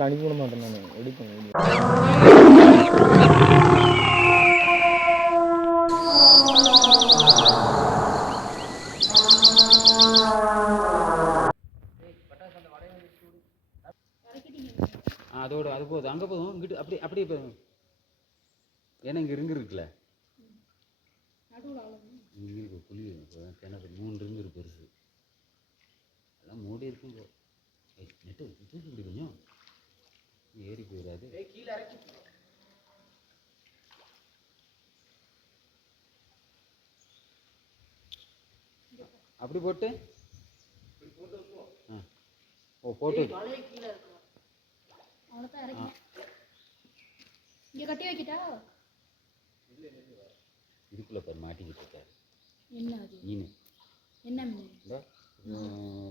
உனக்கு அனுப்பி விட மாட்டேன் நான். எடுக்கணும் வீடியோ ஆ அதோட அது போதும். அங்கே போதும். இங்கிட்டு அப்படி அப்படியே போதும் ஏன்னா இங்கே ரிங்கு இருக்குல்ல? இங்கே இருக்கு புளி கிணறு மூணு ரிங்கு இருக்கு பெருசு. அதெல்லாம் மூடி இருக்கும் போ. நெட்டு தூக்கி கொஞ்சம். ஏறி போயிடாது அப்படி போட்டு. ஓ போட்டு இறக்கி. இங்கே கட்டி வைக்கிட்டா? இதுக்குள்ளே பாரு மாட்டிக்கிட்டு இருக்காரு. என்ன அது? மீன். என்ன மீன்?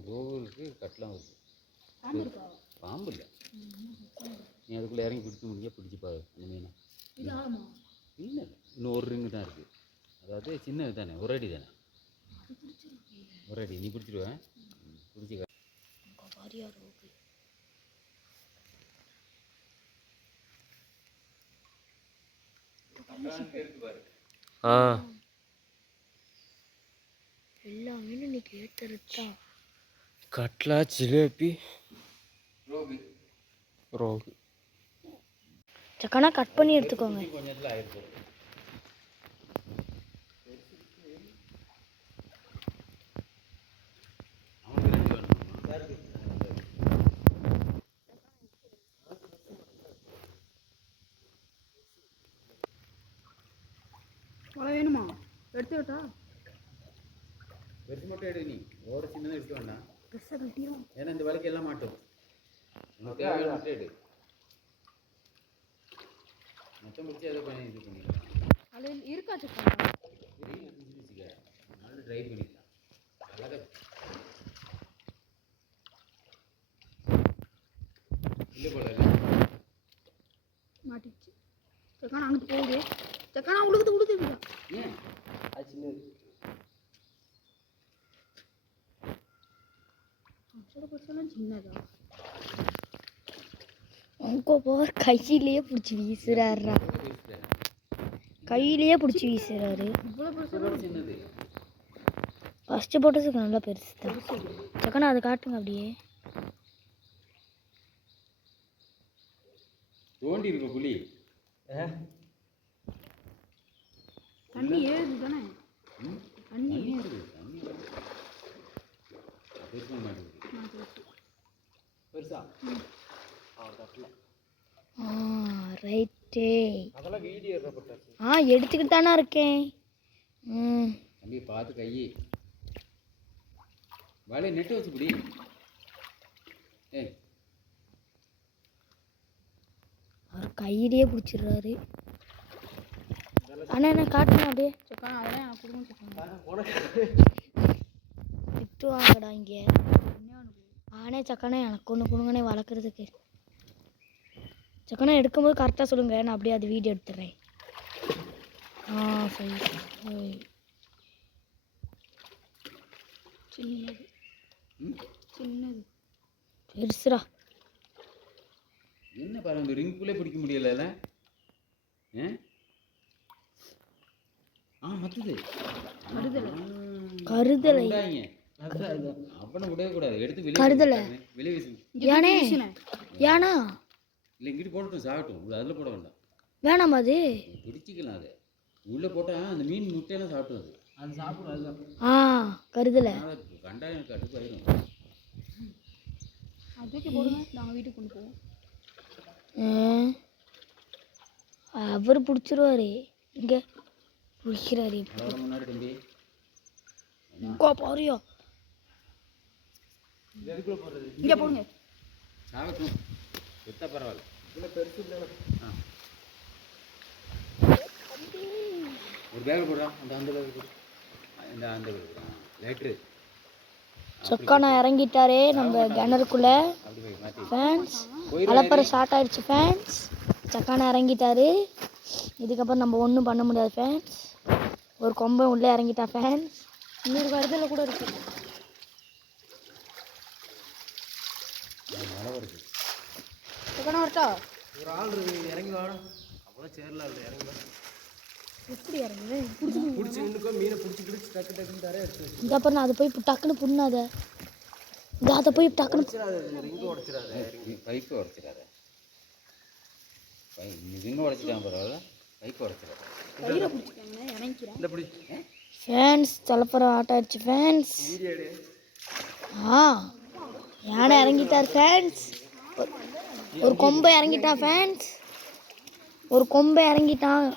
ரோவுக்கு கட்டலாம் வருது. பாம்பு இல்லை. நீ அதுக்குள்ளே இறங்கி பிடிக்க முடிஞ்சா பிடிச்சி பாரு அந்த மீனை. இல்லை இன்னும் ஒரு ரிங்கு தான் இருக்குது அதாவது சின்னது தானே ஒரு அடி தானே. ஒரு அடி நீ பிடிச்சிடுவேன் பிடிச்சி ரோகு. ஆ. எல்லா மீனும் இன்னைக்கு ஏற்றுறதா கட்லா ஜிலேபி. ரோகு. சக்கனா கட் பண்ணி எடுத்துக்கோங்க. வேணுமா? எடுத்து விட்டா? பெருசு மட்டும் எடு நீ. ஓர சின்னதாக எடுக்க வேண்டாம். பெருசாக ஏன்னா இந்த வலைக்கு எல்லாம் மட்டும் எடு. மொத்தம் முடிச்சு அதை பண்ணி இது அதில் இருக்கா சக்கனா பெரிய நல்லா ட்ரை பண்ணிக்கலாம் அழகாக இல்லை போல மாட்டிச்சு சக்கனா அங்கிட்டு போகுது. சக்கனா உழுகுது உழுகுது ஏன் அது சின்னது சின்னதா? உங்க போர் கையிலேயே பிடிச்சி வீசுறாருடா. கையிலேயே பிடிச்சி வீசுறாரு. ஃபஸ்ட்டு போட்டதுக்கு நல்லா பெருசு தான். சக்கனா அதை காட்டுங்க அப்படியே. தோண்டி இருக்கு புலி தண்ணி ஏறுது. தானே? தண்ணி வருது. பெருசா? ரைட்டே அதெல்லாம் வீடியோ எடுக்கப்பட்டாச்சு ஆ எடுத்துக்கிட்டு தானே இருக்கேன். ம். தம்பி பார்த்து கையே வலையை நெட்டு வச்சு பிடி. அவர் கையிலேயே பிடிச்சிடுறாரு. அண்ணா என்ன காட்டுங்க அப்படியே. சக்கனா அதெல்லாம் எனக்கு கொடுங்க திட்டுவாங்கடா இங்கே. ஆனே சக்கனா எனக்கு ஒன்று கொடுங்கண்ணே வளர்க்குறதுக்கு. சக்கனா எடுக்கும்போது கரெக்டாக சொல்லுங்கள் நான் அப்படியே அது வீடியோ எடுத்துடுறேன் ஆ சரி சரி. சின்னது? சின்னது. பெருசுடா. என்ன பாரு இந்த ரிங்குள்ளே பிடிக்க முடியல ஏ? ஆ மத்துது. கருதலை. விடாங்க அப்பனை விடவே கூடாது. எடுத்து வெளியே கருதலை. வெளியே வீசுங்க ஏனே ஏனா இல்லை இங்கிட்டு போடட்டும் சாகட்டும் உள்ள அதில் போட வேண்டாம். வேணாமா அது. பிடிச்சிக்கலாம் அதை. உள்ளே போட்டால் அந்த மீன் முட்டையெல்லாம் சாப்பிடும் அது. அது சாப்பிடும் அதுதான் ஆ கருதலை. கண்டா எனக்கு கடுப்பாயிடும் அதுக்கு போடுங்க நாங்கள் வீட்டுக்கு கொண்டு போவோம். அவர் பிடிச்சிருவாரு. இங்கே பிடிக்கிறாரு. முன்னாடி தம்பி. இங்கோ பாரியா. இங்கே போடுங்க. சாகட்டும் பரவாயில்ல. ஒரு பேக் போடுறான் அந்த அந்த பேக் போடு. இந்த அந்த லேட்ரு சொக்கானா இறங்கிட்டாரே நம்ம கிணறுக்குள்ள. ஃபேன்ஸ் அலப்பறை ஸ்டார்ட் ஆயிடுச்சு ஃபேன்ஸ் சக்கானா இறங்கிட்டாரு. இதுக்கப்புறம் நம்ம ஒன்றும் பண்ண முடியாது ஃபேன்ஸ் ஒரு கொம்பை உள்ளே இறங்கிட்டா ஃபேன்ஸ் இன்னொரு கருதில் கூட இருக்கு. யானை வரட்டா ஒரு ஆள் இருக்கு இறங்கி வாடா. அப்புறம் சேரலாம் இல்லை இறங்கி வா. எப்படி இறங்குது? பிடிச்சி நின்றுக்கோ மீனை பிடிச்சி பிடிச்சி டக்கு டக்குன்னு தர எடுத்து இந்த அப்புறம் நான் அதை போய் டக்குன்னு புண்ணாத. இந்த அதை போய் டக்குன்னு ரிங்கு உடச்சிடாது பைப்பை உடச்சிடாத. பை ரிங்கு உடச்சிட்டான் பரவாயில்ல பைப்பை உடச்சிடாத. கையில் பிடிச்சிக்காங்க இறங்கிக்கிறேன் இந்த பிடி. ஃபேன்ஸ் தலைப்புறம் ஆட்ட ஆயிடுச்சு ஃபேன்ஸ் ஆ யானை இறங்கிட்டார் ஃபேன்ஸ் ஒரு கொம்பை இறங்கிட்டான் ஃபேன்ஸ் ஒரு கொம்பை இறங்கிட்டான்